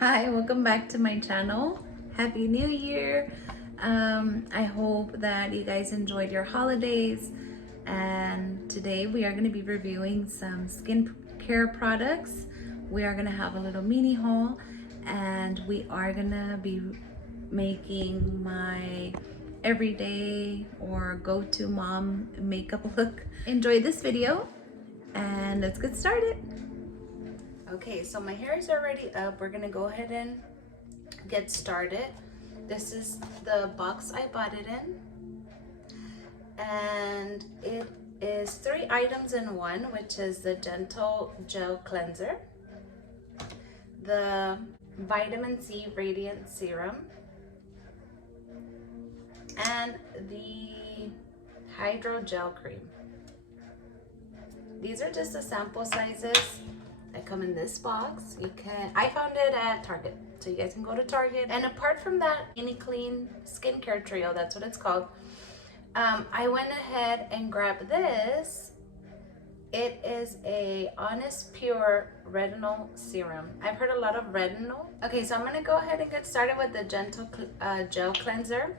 Hi, welcome back to my channel. Happy New Year. I hope that you guys enjoyed your holidays, and today we are going to be reviewing some skincare products. We are going to have a little mini haul, and we are going to be making my everyday or go-to mom makeup look. Enjoy this video and let's get started. Okay, so my hair is already up. We're gonna go ahead and get started. This is the box I bought it in, and it is 3 items in one, which is the Gentle Gel Cleanser, the Vitamin C Radiant Serum, and the Hydro Gel Cream. These are just the sample sizes that come in this box. I found it at Target, so you guys can go to Target. And apart from that Any Clean skincare trio, that's what it's called, I went ahead and grabbed this. It is a Honest Pure Retinal Serum. I've heard a lot of Retinal. Okay, so I'm gonna go ahead and get started with the Gentle Gel Cleanser.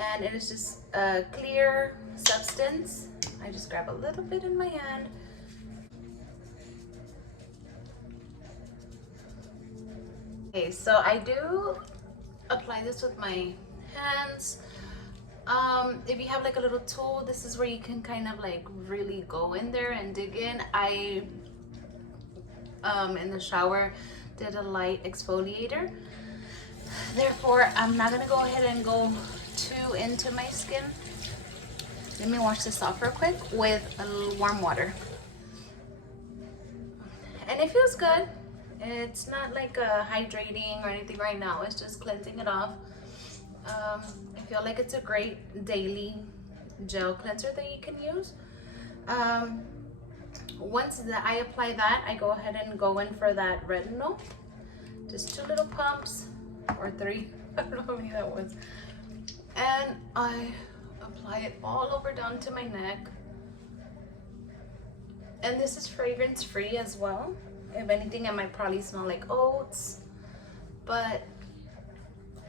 And it is just a clear substance. I just grab a little bit in my hand. Okay, so I do apply this with my hands. If you have like a little tool, this is where you can kind of like really go in there and dig in. I, in the shower, did a light exfoliator. Therefore, I'm not gonna go ahead and go too into my skin. Let me wash this off real quick with a little warm water. And it feels good. It's not like a hydrating or anything right now. It's just cleansing it off. I feel like it's a great daily gel cleanser that you can use. Once I apply that, I go ahead and go in for that Retinal. Just 2 little pumps, or 3. I don't know how many that was. And I apply it all over down to my neck. And this is fragrance free as well. If anything, it might probably smell like oats, but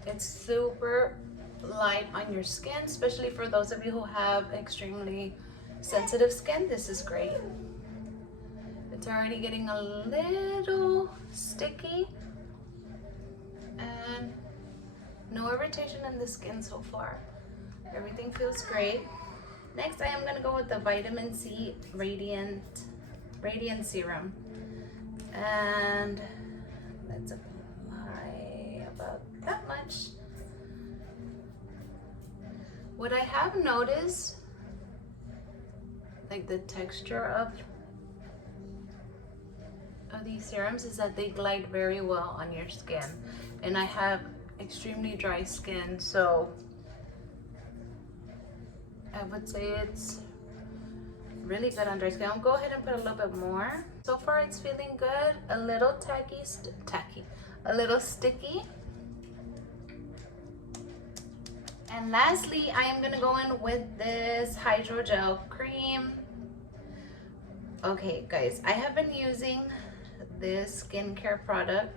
it's super light on your skin, especially for those of you who have extremely sensitive skin. This is great. It's already getting a little sticky, and no irritation in the skin so far. Everything feels great. Next, I am going to go with the Vitamin C Radiant Serum. And let's apply about that much. What I have noticed, like the texture of these serums, is that they glide very well on your skin. And I have extremely dry skin, so I would say it's really good on dry skin. I'll go ahead and put a little bit more. So far it's feeling good. A little a little sticky. And lastly, I am gonna go in with this hydrogel cream. Okay guys, I have been using this skincare product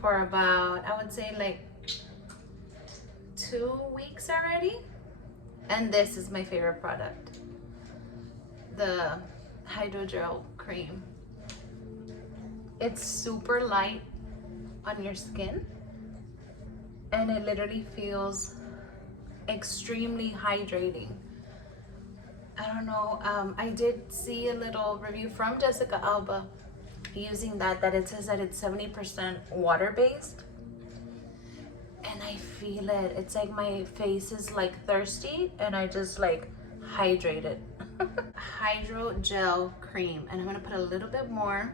for about, I would say like 2 weeks already. And this is my favorite product, the hydrogel cream. It's super light on your skin, and it literally feels extremely hydrating. I don't know, I did see a little review from Jessica Alba using that it says that it's 70% water-based, and I feel it. It's like my face is like thirsty, and I just like hydrate it. Hydrogel cream, and I'm gonna put a little bit more.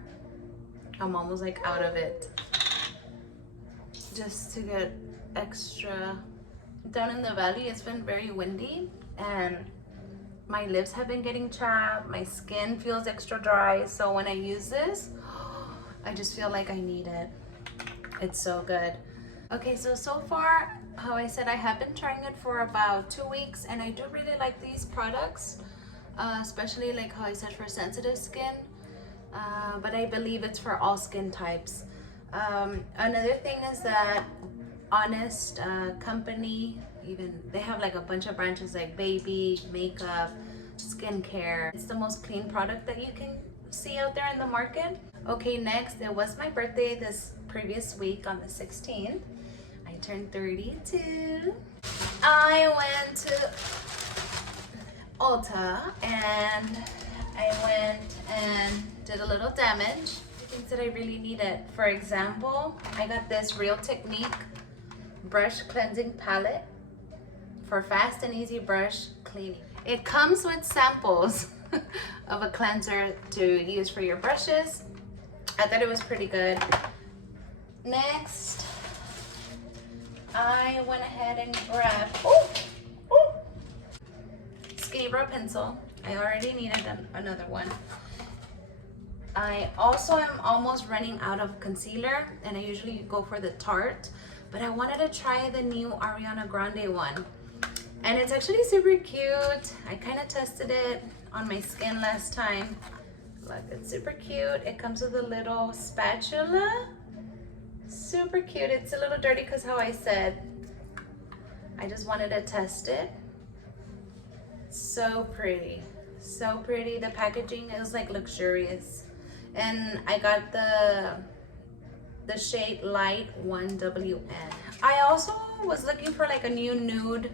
I'm almost like out of it, just to get extra. Down in the valley, it's been very windy, and my lips have been getting chapped. My skin feels extra dry, so when I use this, I just feel like I need it. It's so good. Okay, so far, how I said, I have been trying it for about 2 weeks, and I do really like these products, especially like how I said, for sensitive skin, but I believe it's for all skin types. Another thing is that Honest company, even they have like a bunch of branches like baby, makeup, skincare. It's the most clean product that you can see out there in the market. Okay, next, it was my birthday this previous week on the 16th. I turned 32. I went to Ulta and I went and did a little damage. Things that I really needed. For example, I got this Real Technique brush cleansing palette for fast and easy brush cleaning. It comes with samples of a cleanser to use for your brushes. I thought it was pretty good. Next, I went ahead and grabbed Skinny Brow pencil. I already needed another one. I also am almost running out of concealer, and I usually go for the Tarte, but I wanted to try the new Ariana Grande one. And it's actually super cute. I kind of tested it on my skin last time. Look, it's super cute. It comes with a little spatula. Super cute. It's a little dirty because how I said, I just wanted to test it. So pretty. So pretty. The packaging is like luxurious. And I got the shade Light 1WN. I also was looking for like a new nude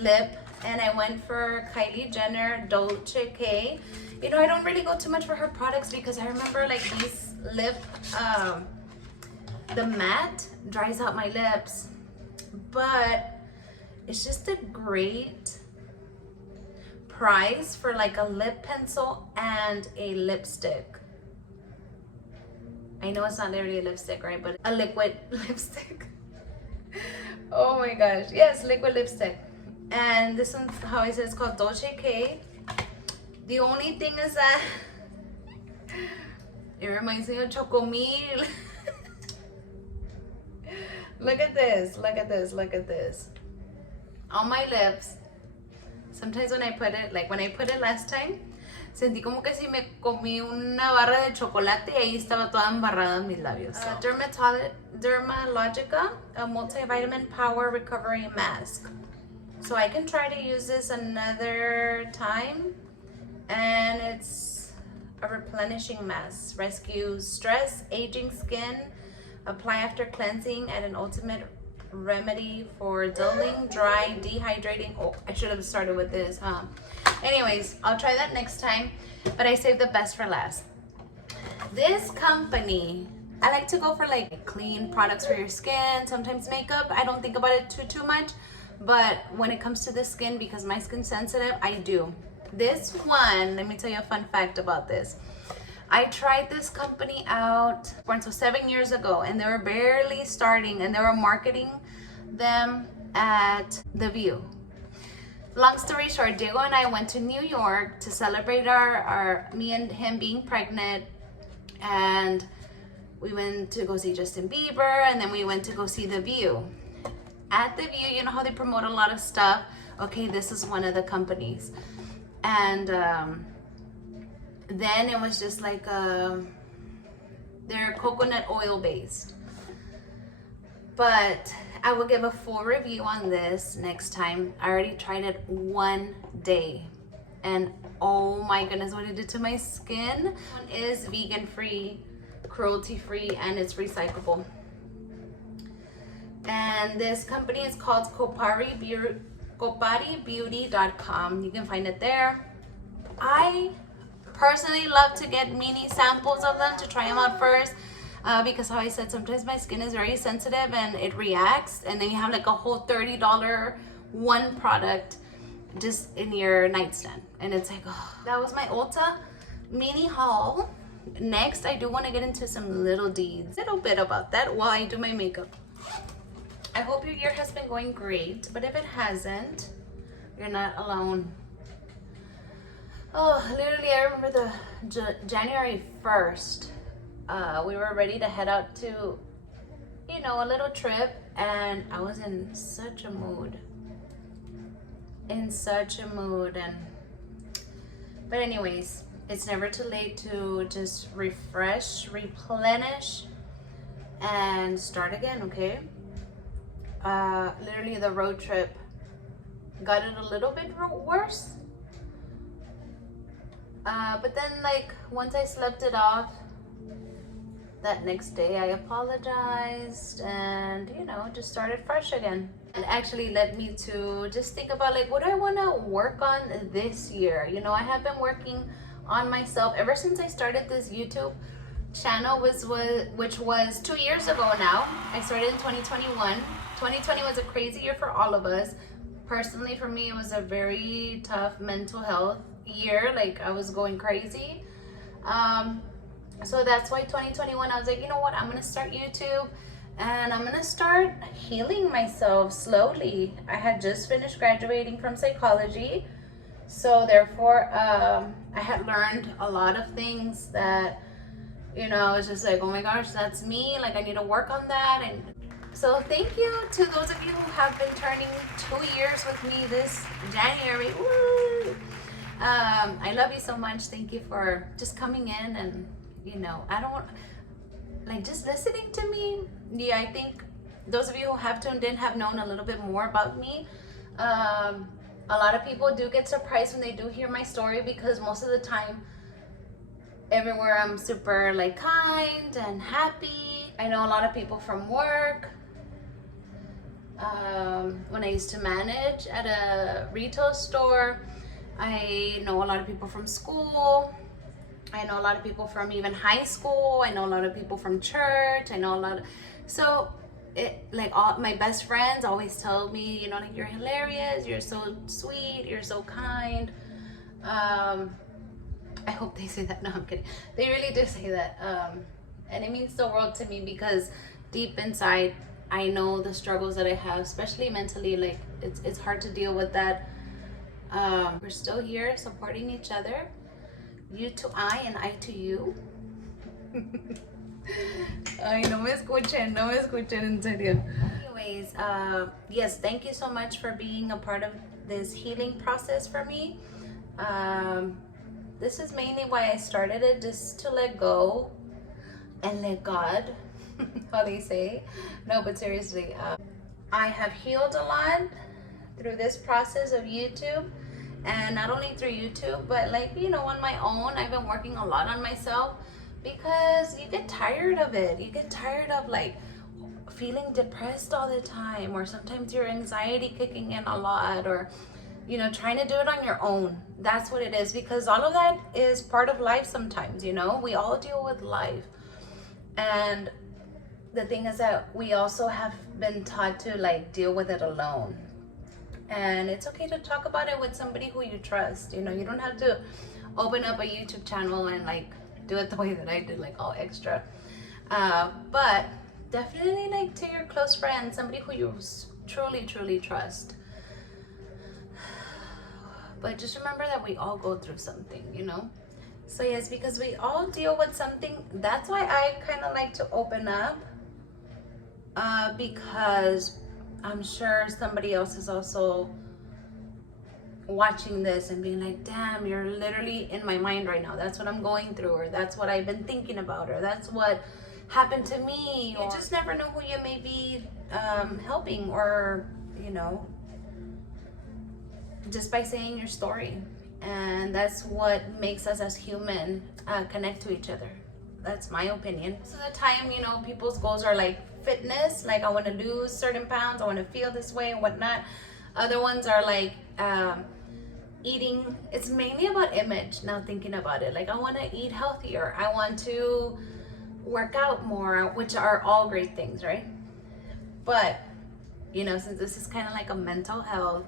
lip, and I went for Kylie Jenner Dolce K. You know, I don't really go too much for her products because I remember like these lip, the matte dries out my lips, but it's just a great price for like a lip pencil and a lipstick. I know it's not literally a lipstick, right? But a liquid lipstick. Oh my gosh. Yes, liquid lipstick. And this one's how I said it's called Dolce K. The only thing is that it reminds me of Chocomil. Look at this. Look at this. Look at this. On my lips. Sometimes when I put it, like when I put it last time, sentí como que si me comí una barra de chocolate y ahí estaba toda embarrada en mis labios. Dermalogica, a multivitamin power recovery mask. So I can try to use this another time. And it's a replenishing mask. Rescues stress, aging skin, apply after cleansing, and an ultimate remedy for dulling, dry, dehydrating. Oh, I should have started with this, huh? Anyways, I'll try that next time, but I saved the best for last. This company, I like to go for like clean products for your skin, sometimes makeup. I don't think about it too much, but when it comes to the skin, because my skin's sensitive, I do. This one, let me tell you a fun fact about this. I tried this company out 7 years ago, and they were barely starting, and they were marketing them at The View. Long story short, Diego and I went to New York to celebrate me and him being pregnant, and we went to go see Justin Bieber, and then we went to go see The View. At The View, you know how they promote a lot of stuff? Okay, this is one of the companies. And then it was just like they're coconut oil based. But I will give a full review on this next time. I already tried it one day, and oh my goodness, what it did to my skin. It is vegan free, cruelty free, and it's recyclable. And this company is called CopariBeauty.com. You can find it there. I personally love to get mini samples of them to try them out first, because how I said, sometimes my skin is very sensitive and it reacts, and then you have like a whole $30 one product just in your nightstand, and it's like, oh. That was my Ulta mini haul. Next, I do want to get into some little deeds, a little bit about that while I do my makeup. I hope your year has been going great, but if it hasn't, you're not alone. Oh, literally, I remember the January 1st, we were ready to head out to, you know, a little trip, and I was in such a mood. But anyways, it's never too late to just refresh, replenish, and start again, okay? Literally the road trip got it a little bit worse. But then like once I slept it off, that next day I apologized and, you know, just started fresh again. And actually led me to just think about like, what do I want to work on this year? You know, I have been working on myself ever since I started this YouTube channel, which was 2 years ago now. I started in 2021. 2020 was a crazy year for all of us. Personally, for me, it was a very tough mental health year. Like, I was going crazy. So that's why 2021, I was like, you know what, I'm gonna start YouTube and I'm gonna start healing myself slowly. I had just finished graduating from psychology, so therefore I had learned a lot of things that, you know, I was just like, oh my gosh, that's me, like I need to work on that. And so thank you to those of you who have been turning 2 years with me this January. Woo! I love you so much. Thank you for just coming in and, you know, I don't like just listening to me. Yeah, I think those of you who have tuned in have known a little bit more about me. A lot of people do get surprised when they do hear my story, because most of the time everywhere I'm super like kind and happy. I know a lot of people from work. When I used to manage at a retail store, I know a lot of people from school. I know a lot of people from even high school. I know a lot of people from church. I know a lot of, so it like all my best friends always tell me, you know, like, you're hilarious, you're so sweet, you're so kind. I hope they say that. No, I'm kidding. They really do say that. And it means the world to me, because deep inside I know the struggles that I have, especially mentally. Like, it's hard to deal with that. We're still here supporting each other. You to I and I to you. Ay, no me escuchen, en serio. Anyways, yes, thank you so much for being a part of this healing process for me. This is mainly why I started it, just to let go and let God, how they say. No, but seriously, I have healed a lot through this process of YouTube. And not only through YouTube, but like, you know, on my own, I've been working a lot on myself, because you get tired of it. You get tired of like feeling depressed all the time, or sometimes your anxiety kicking in a lot, or, you know, trying to do it on your own. That's what it is, because all of that is part of life sometimes, you know, we all deal with life. And the thing is that we also have been taught to like deal with it alone. And it's okay to talk about it with somebody who you trust. You know, you don't have to open up a YouTube channel and like do it the way that I did, like all extra. But definitely like to your close friends, somebody who you truly, truly trust. But just remember that we all go through something, you know? So yes, because we all deal with something, that's why I kind of like to open up. Because I'm sure somebody else is also watching this and being like, damn, you're literally in my mind right now. That's what I'm going through, or that's what I've been thinking about, or that's what happened to me. You just never know who you may be helping, or, you know, just by saying your story. And that's what makes us as human connect to each other. That's my opinion. Most of the time, you know, people's goals are like fitness, like I want to lose certain pounds, I want to feel this way and whatnot. Other ones are like eating. It's mainly about image now, thinking about it. Like, I want to eat healthier, I want to work out more, which are all great things, right? But, you know, since this is kind of like a mental health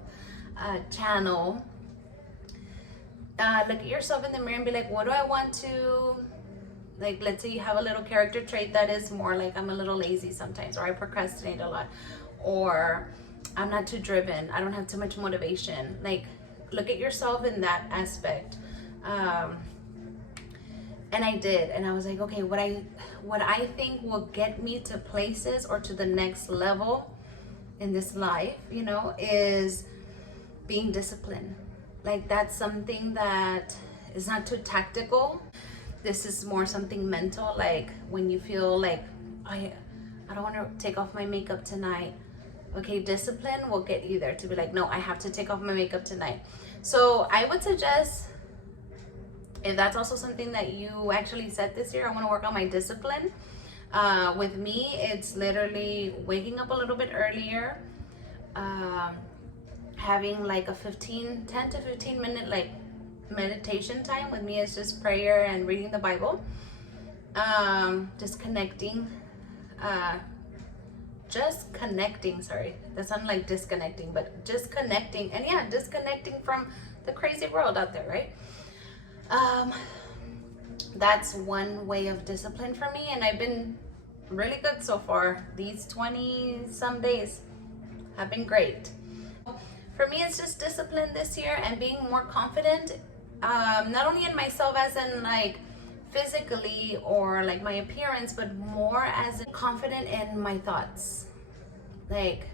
channel, look at yourself in the mirror and be like, what do I want to, like, let's say you have a little character trait that is more like, I'm a little lazy sometimes, or I procrastinate a lot, or I'm not too driven, I don't have too much motivation. Like, look at yourself in that aspect. And I did, and I was like, okay, what I think will get me to places or to the next level in this life, you know, is being disciplined. Like, that's something that is not too tactical. This is more something mental. Like, when you feel like I don't want to take off my makeup tonight. Okay, discipline will get you there to be like, no, I have to take off my makeup tonight. So I would suggest, if that's also something that you actually said this year, I want to work on my discipline. With me, it's literally waking up a little bit earlier, having like a 10 to 15 minute like meditation time. With me, it's just prayer and reading the Bible. Just connecting, sorry, that sounded like disconnecting, but just connecting, and yeah, disconnecting from the crazy world out there, right? That's one way of discipline for me, and I've been really good so far. These 20 some days have been great. For me, it's just discipline this year and being more confident, not only in myself as in like physically or like my appearance, but more as confident in my thoughts. Like,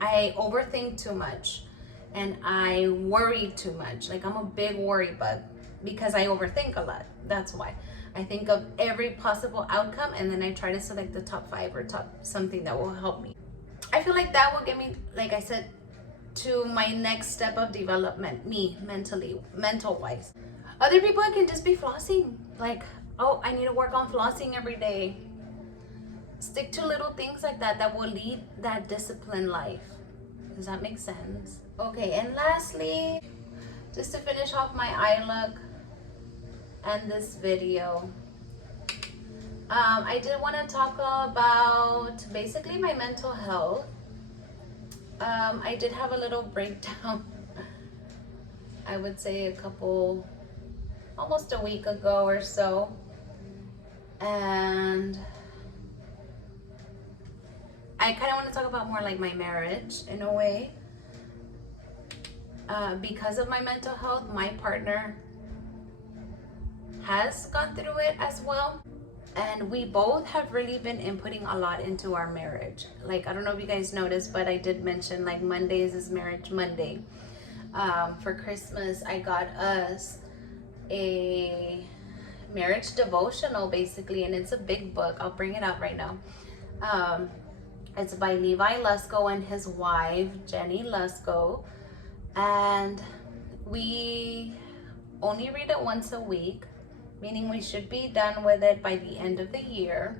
I overthink too much and I worry too much. Like, I'm a big worry bug because I overthink a lot. That's why I think of every possible outcome, and then I try to select the top 5 or top something that will help me. I feel like that will get me, like I said, to my next step of development, me mentally, mental wise. Other people, it can just be flossing. Like, oh, I need to work on flossing every day. Stick to little things like that that will lead that disciplined life. Does that make sense? Okay, and lastly, just to finish off my eye look and this video, I did want to talk about basically my mental health. I did have a little breakdown, I would say almost a week ago or so, and I kind of want to talk about more like my marriage in a way. Because of my mental health, my partner has gone through it as well. And we both have really been inputting a lot into our marriage. Like, I don't know if you guys noticed, but I did mention like Mondays is Marriage Monday. For Christmas, I got us a marriage devotional basically, and it's a big book. I'll bring it out right now. It's by Levi Lusko and his wife, Jenny Lusko. And we only read it once a week, meaning we should be done with it by the end of the year.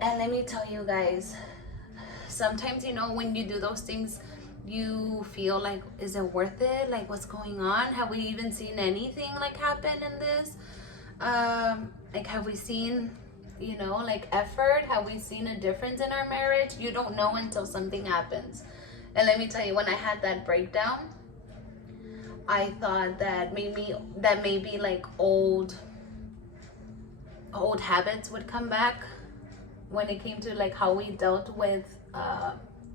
And let me tell you guys, sometimes, you know, when you do those things, you feel like, is it worth it? Like, what's going on? Have we even seen anything like happen in this? Like, have we seen, you know, like effort? Have we seen a difference in our marriage? You don't know until something happens. And let me tell you, when I had that breakdown, I thought that maybe like old habits would come back when it came to like how we dealt with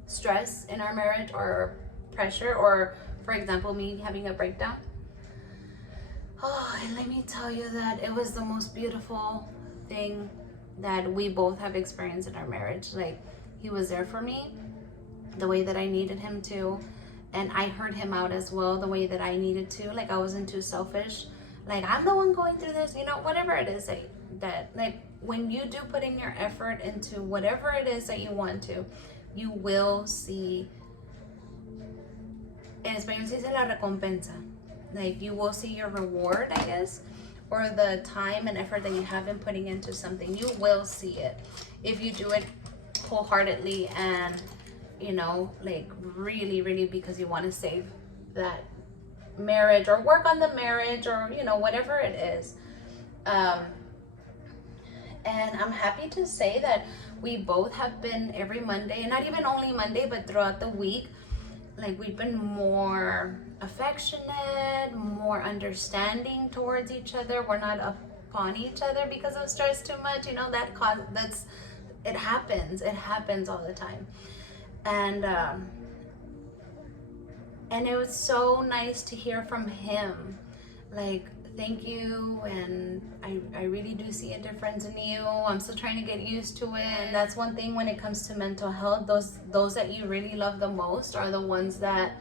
stress in our marriage or pressure, or for example, me having a breakdown. Oh, and let me tell you that it was the most beautiful thing that we both have experienced in our marriage. Like, he was there for me the way that I needed him to, and I heard him out as well the way that I needed to. Like, I wasn't too selfish, like I'm the one going through this, you know, whatever it is that like when you do put in your effort into whatever it is that you want to, you will see, en español se dice la recompensa, like you will see your reward, I guess, or the time and effort that you have been putting into something. You will see it if you do it wholeheartedly and, you know, like really because you want to save that marriage or work on the marriage, or, you know, whatever it is. And I'm happy to say that we both have been every Monday, and not even only Monday, but throughout the week, like we've been more affectionate, more understanding towards each other. We're not upon each other because of stress too much, you know, it happens all the time. And it was so nice to hear from him, like, thank you, and I really do see a difference in you. I'm still trying to get used to it. And that's one thing when it comes to mental health, those that you really love the most are the ones that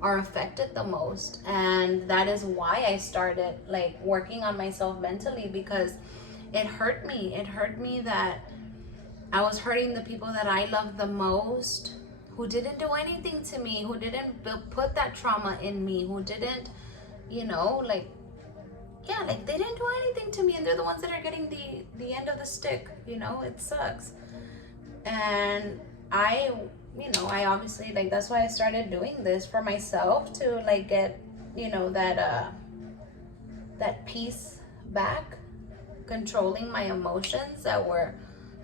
are affected the most. And that is why I started like working on myself mentally, because it hurt me that I was hurting the people that I loved the most, who didn't do anything to me, who didn't put that trauma in me, who didn't, like, yeah, like they didn't do anything to me, and they're the ones that are getting the end of the stick. It sucks. And I obviously, like, that's why I started doing this for myself, to like get that peace back, controlling my emotions that were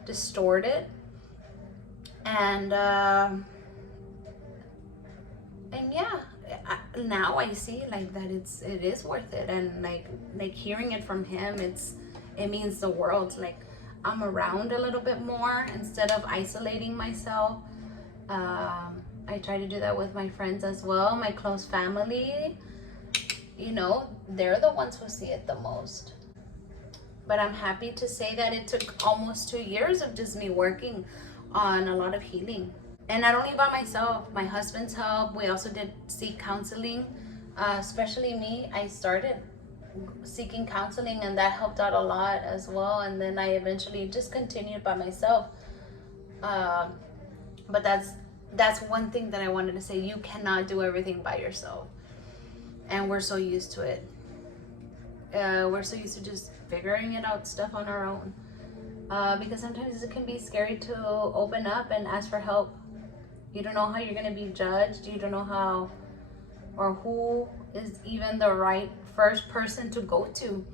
distorted. And yeah, now I see like that it is worth it. And like hearing it from him, it means the world. Like, I'm around a little bit more instead of isolating myself. I try to do that with my friends as well, my close family. They're the ones who see it the most. But I'm happy to say that it took almost 2 years of just me working on a lot of healing. And not only by myself, my husband's help. We also did seek counseling. Especially me, I started seeking counseling, and that helped out a lot as well. And then I eventually just continued by myself. But that's one thing that I wanted to say. You cannot do everything by yourself. And we're so used to it. We're so used to just figuring it out stuff on our own. Because sometimes it can be scary to open up and ask for help. You don't know how you're going to be judged. You don't know how or who is even the right first person to go to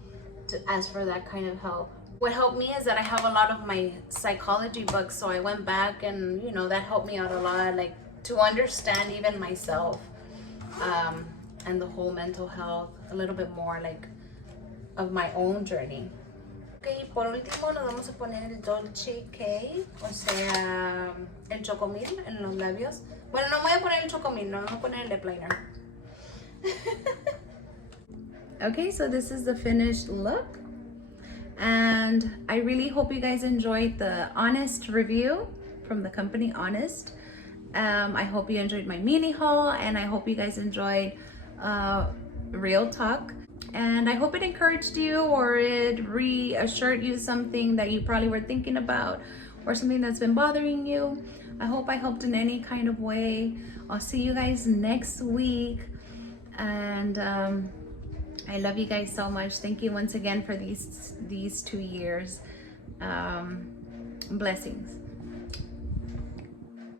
ask for that kind of help. What helped me is that I have a lot of my psychology books, so I went back and that helped me out a lot, like to understand even myself, and the whole mental health a little bit more, like of my own journey. Ok, por último nos vamos a poner el Dolce K, o sea, el chocomil en los labios. Bueno, no voy a poner el chocomil, no voy a poner el lip liner. Okay, so this is the finished look. And I really hope you guys enjoyed the honest review from the company Honest. I hope you enjoyed my mini haul, and I hope you guys enjoyed Real Talk. And I hope it encouraged you, or it reassured you something that you probably were thinking about, or something that's been bothering you. I hope I helped in any kind of way. I'll see you guys next week. And I love you guys so much. Thank you once again for these 2 years. Blessings.